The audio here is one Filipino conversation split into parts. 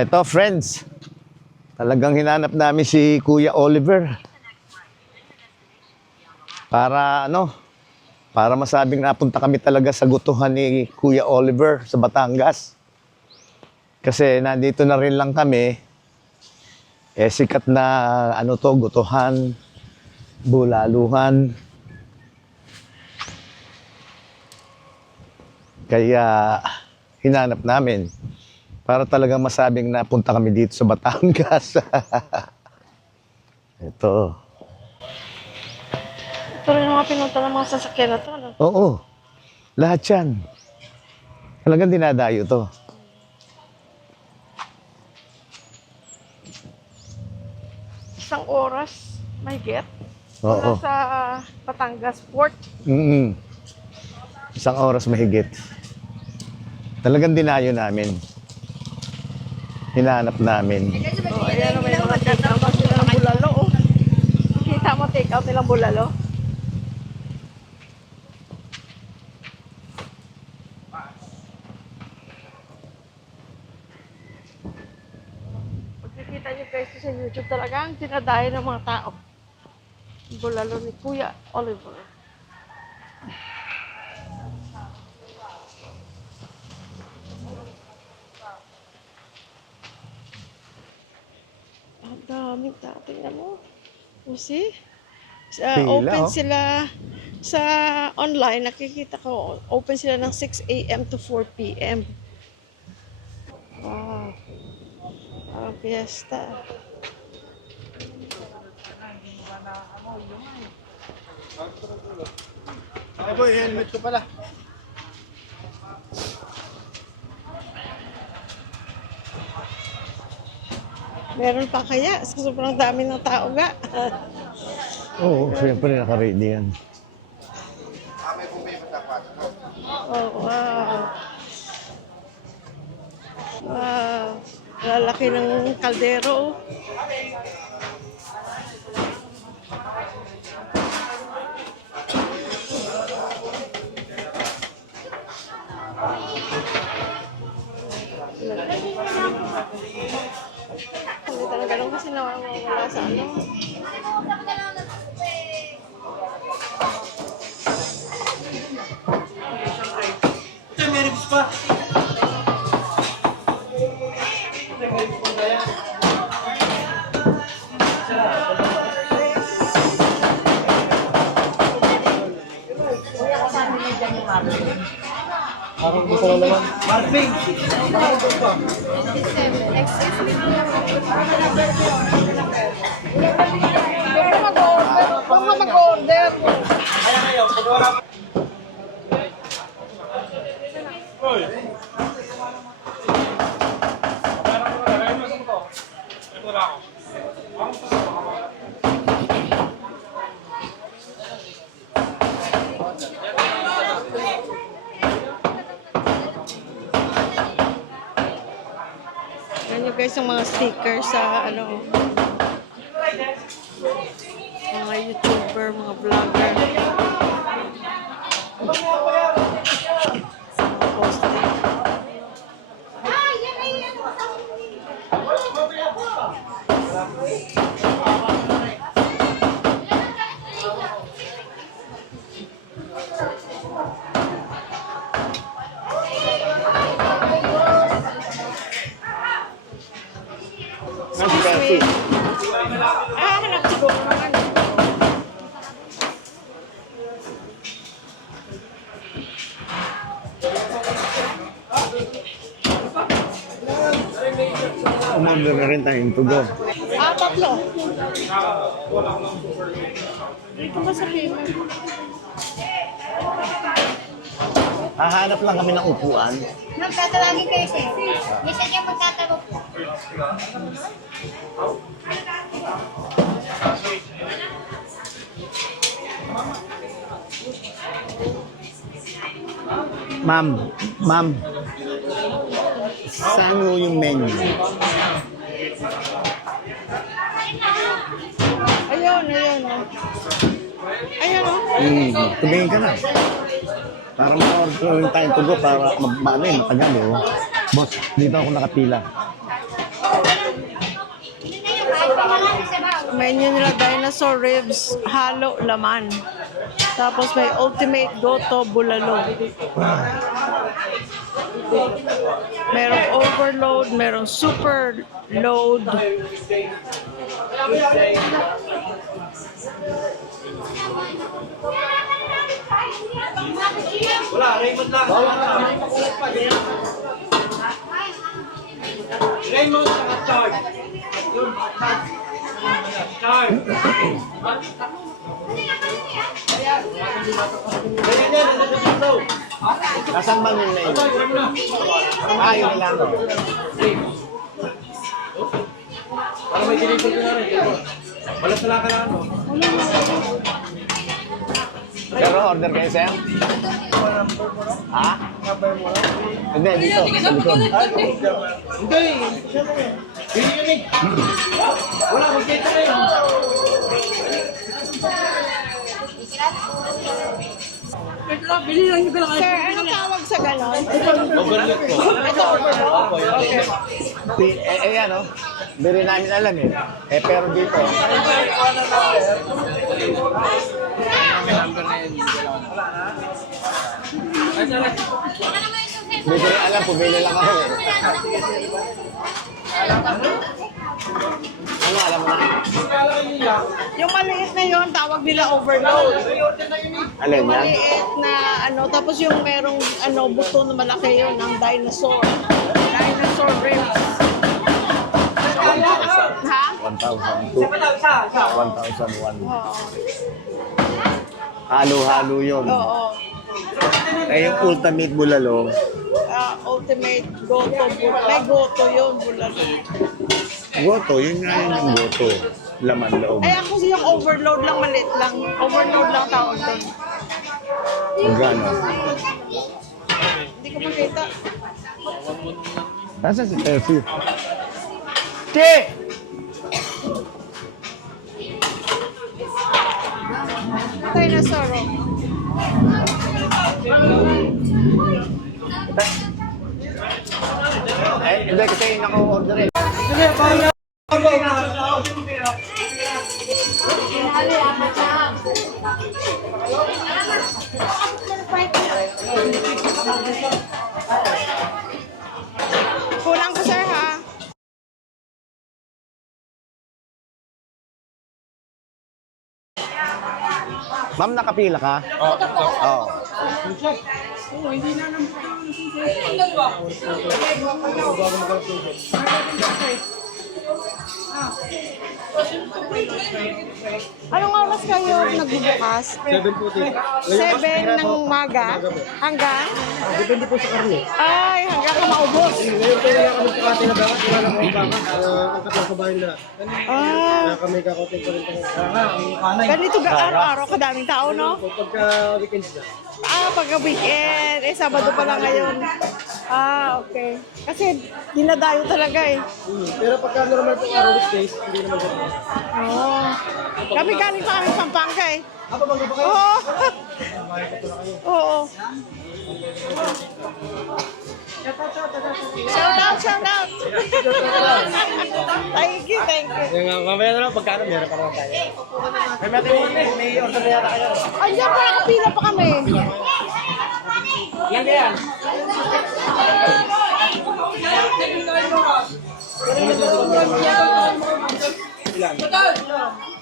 Eto, friends. Talagang hinanap namin si Kuya Oliver. Para masabing napunta kami talaga sa gutuhan ni Kuya Oliver sa Batangas. Kasi nandito na rin lang kami, sikat na gutuhan, bulaluhan. Kaya hinanap namin para talagang masabing napunta kami dito sa Batangas. Ito. Ito rin yung mga pinunta ng mga sasakyan na to, ano? Oo. Lahat yan. Talagang dinadayo to. Isang oras, may get. Oo. Mula sa Batangas Port. Isang oras mahigit. Talagang dinayo namin. Hinanap namin. Oh, ayan, may mga take out sila ng bulalo, oh. Kita mo take out nilang bulalo? Pagkikita niyo guys sa YouTube talagang dinadayo ng mga tao. Bulalo ni Kuya Oliver. Ang daming tao. Tingnan mo. You see? Pila, Open oh. sila sa online. Nakikita ko, open sila ng 6 a.m. to 4 p.m. Wow. Parang fiesta. Ako, helmet ko pala. Meron pa kaya? Sobrang dami ng tao ga. Oo, siyempre naka-ready yan. Oh, wow. Wow. Lalaki ng kaldero. Oh. Hindi talaga lang kasi nawawala sa ano. Ito, may ribs pa. Parang gusto ko naman. Marping! Huwag ka mag-order. Ayan kayo, pag wala pa. Hoy! Yan yung guys, yung mga stickers sa ano, mga YouTuber, mga vlogger. Mga posting. Excuse me. Hanap siguro naman. Umorder na rin tayong to go. Tatlo. Dito ba sabihin? Hahanap lang kami ng upuan. Magtatawagin kayo sir. Minsan niya magtatawag po. Ma'am. Saan mo yung menu? Ayun, ayun. Oh. Ayun, oh. Tumingin ka na. Para ma-order rin tayong to go para matagal, oh. Boss, dito ako nakapila. menu nila, dinosaur ribs, halo laman. Tapos may ultimate goto bulalo. Merong overload, merong super load. Wala, Raymond lang. Raymond sa charge. Yun, charge. Ganyan yan, nasa dito. Nasaan ba yung name? Ah, yun lang. Para may delivery ko na rin. Wala sila ka lang, no? Pero order kayo, sir? Ha? Hindi, dito. Sa likod. Hindi, siya na yan. Hindi yun eh. Wala, mag-get na yun. Sir, anong tawag sa galon? Overload ko. Ito, overload? Yan, oh. Hindi namin alam eh. Pero dito. Hindi ko rin alam, pumili lang ako eh. Ano, alam mo na? Yung maliit na yon tawag nila overload. Alin Yung yan? maliit na ano, tapos yung merong ano, buto na malaki yun, ng dinosaur. Dinosaur ribs. 1,000. Ha? 1,002. 1,001. Oo. Halo-halo yun. Oo. Yung ultimate bulalo, Ultimate goto. May goto yun, bulalo. goto, yun nga yun yung goto. Laman loob. Ay, ako yung overload lang, maliit lang. Overload lang tawag doon. Magkano? Hindi ko makita. Nasaan si Tefi? Te! Dinosaur. Oh. Hindi kasi yung naka-order eh. Kulang ko, sir, ha? Ma'am, nakapila ka? Oo. Anong oras kayo nagbubukas? 7 ng umaga? Hanggang? Depende po sa karne. Ay, hanggang ka maubos. Ngayon kaya nga kami kakati na dapat wala na kami baka ang katang sa bahay nila. Ah, Kaya kami kakotin pa rin tayo. Ang kanay. ganito ga araw-araw kadaming tao, no? Pagka weekends na. Ah, pagka weekend. Eh, Sabado pa lang ngayon. Ah, okay. Kasi dinadayo talaga eh. Pero pagka normal po araw weekdays, hindi naman ganun. Oo. Kami galing pa kami Pampanga eh. Apa bang ba kayo? Oo. Oo. Shout out, shout out. Thank you, thank you. Yung mamaya na lang pagkano meron pa naman tayo. May order na yata kayo. Andiyan pa nakapila pa kami. Ilan kaya?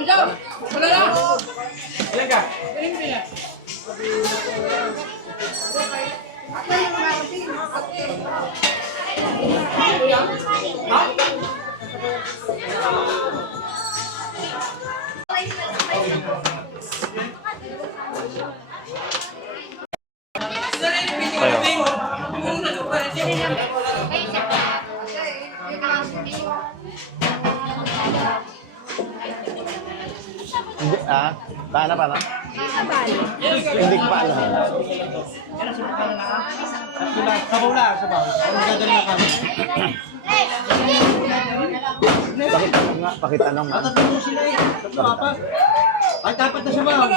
Ilan? Ilan ka? Hindi, paano? Hindi ko pa alam. Sabaw lang, sabaw. Ano gagawin na kami? Pakitanong nga. Tatanong mo sila eh. Papa. Ay, dapat na sabaw.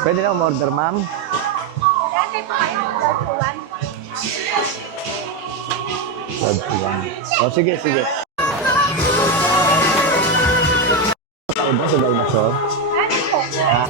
Pwede na umorder, ma'am? Oh, sige, sige. Iba sa dinosaur? Ha?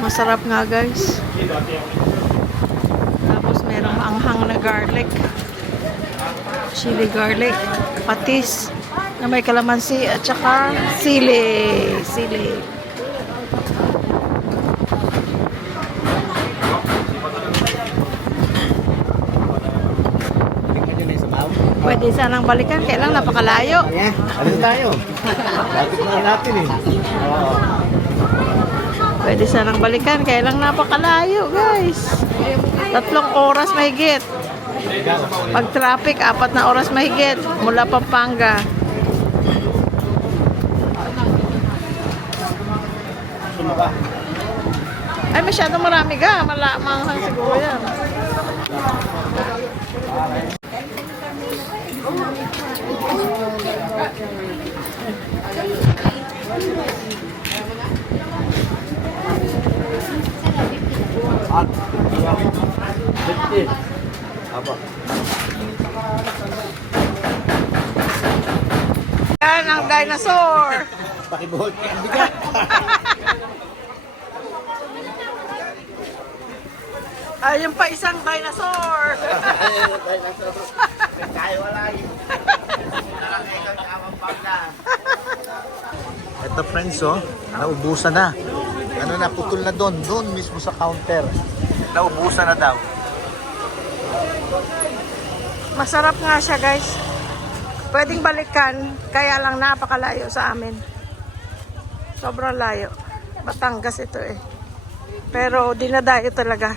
Masarap nga guys. Tapos merong anghang na garlic. Chili garlic. Patis na may kalamansi at saka sili. Sili. Pwede sanang balikan. Kailang napakalayo. Alin tayo? Lapit na natin eh. Oo. Pwede sanang balikan. Kailang napakalayo guys. 3 oras mahigit. Pag traffic, 4 na oras mahigit. Mula Pampanga. Ay, masyadong marami ka. Malamang siguro yan. Yan ang dinosaur. Pakibuhol ka. Bigat. Ayun pa isang dinosaur. Ito friends, oh. Naubusan na. Ano na, putol na doon. Doon mismo sa counter. Naubusan na daw. Masarap nga siya guys. Pwedeng balikan, kaya lang napakalayo sa amin. Sobrang layo. Batangas ito eh. Pero dinadayo talaga.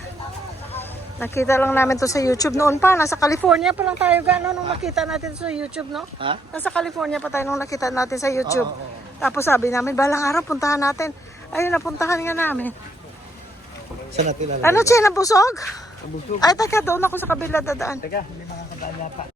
Nakita lang namin to sa YouTube noon pa. Nasa California pa lang tayo gano'n nung nakita natin sa YouTube, no? Ha? Nasa California pa tayo nung nakita natin sa YouTube. Tapos sabi namin, balang araw puntahan natin. Ayun, napuntahan nga namin. Saan natin alam? Ano, Che, nabusog? Nabusog. Ay, teka, doon ako sa kabila dadaan. Teka, hindi makakadaan yata.